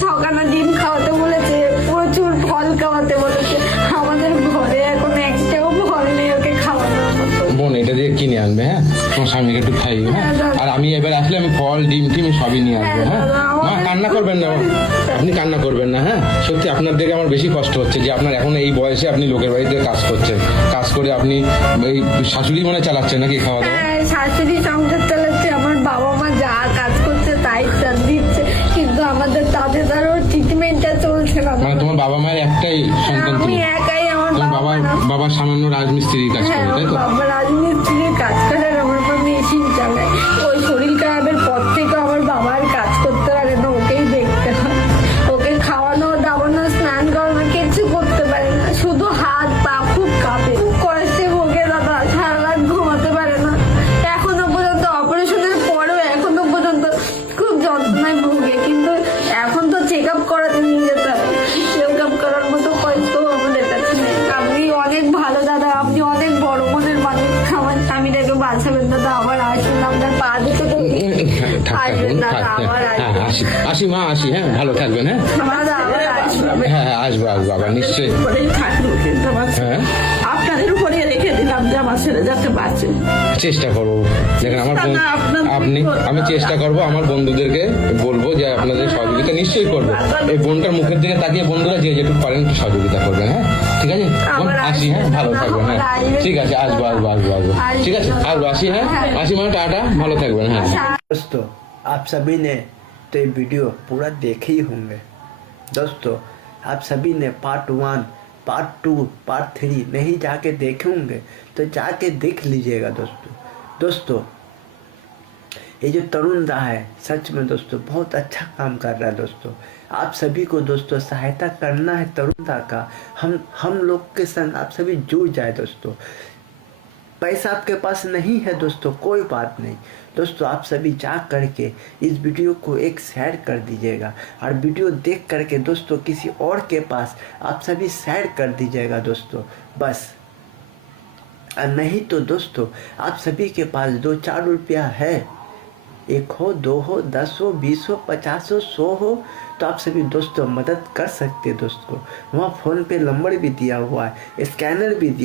ছখানা ডিম খাওয়াতে বলেছে প্রচুর ফল খাওয়াতে বলেছে। আমাদের ঘরে এখন একটাও ফল নেই ওকে খাওয়ানোর মতো। বোন এটা দিয়ে কিনে আনবে হ্যাঁ? তোমার স্বামীকে একটু খাইয়ে হ্যাঁ? হ্যাঁ, আর আমি এবার আসলে আমি ফল ডিম টিম সবই নিয়ে আসব হ্যাঁ, হ্যাঁ? মা কান্না করবেন না আপনি কান্না করবেন না হ্যাঁ? সত্যি আপনার দেখে আমার বেশি কষ্ট হচ্ছে যে আপনার এখন এই বয়সে আপনি লোকের বাড়িতে কাজ করছেন। কাজ করে আপনি এই শাশুড়ি মনে চালাচ্ছেন নাকি খাওয়া দাওয়া? হ্যাঁ শাশুড়ি সংসার বাবা মায়ের একটাই সন্তান তুমি একাই আমার বাবা বাবা সামান্য রাজমিস্ত্রির কাজ হ্যাঁ করে তাই তো? রাজমিস্ত্রির কাজ। দাদা আবার আসুন আপনার পা আবার হ্যাঁ আসি মা আসি হ্যাঁ ভালো থাকবেন হ্যাঁ। হ্যাঁ হ্যাঁ আসব আসব আবার নিশ্চয়ই। হ্যাঁ? আপনাদের উপরে রেখে দিলাম যে আমার ছেলে যাতে বাঁচে। চেষ্টা করব। দেখেন আমার আপনি আমি চেষ্টা করব আমার বন্ধুদেরকে বলব যে আপনাদের সহযোগিতা নিশ্চয়ই করবো এই বোনটার মুখের দিকে তাকিয়ে বন্ধুরা যে যেটুকু পারেন একটু সহযোগিতা করবেন হ্যাঁ ঠিক আছে বোন, আবার আসি হ্যাঁ ভালো আসবেন, থাকবেন হ্যাঁ আবার আসবেন। ঠিক আছে আসবো আসবো আসবো আসবো ঠিক আছে আসবো আসি হ্যাঁ আসি মানে টাটা ভালো থাকবেন হ্যাঁ दोस्तों आप सभी ने तो ये वीडियो पूरा देखे ही होंगे दोस्तों आप सभी ने part one part two part three नहीं जाके देखे होंगे तो जाके देख लीजिएगा दोस्तों दोस्तों ये जो तरुण दा है, सच में दोस्तों, बहुत अच्छा काम कर रहा है दोस्तों। आप सभी को दोस्तों, सहायता करना है तरुण दा का। हम हम लोग के संग आप सभी जुड़ जाए दोस्तों। पैसा आपके पास नहीं है दोस्तों, कोई बात नहीं। दोस्तों, आप सभी जा करके इस वीडियो को एक शेयर कर दीजिएगा। और वीडियो देख करके दोस्तों, किसी और के पास आप सभी शेयर कर दीजिएगा दोस्तों। बस। नहीं तो दोस्तों, आप सभी के पास दो चार रुपया है। एक हो, दो हो, दस हो, बीस हो, पचास हो, सौ हो तो आप सभी दोस्तों मदद कर सकते हैं को वहाँ फ़ोन पे नंबर भी दिया हुआ है, स्कैनर भी दिया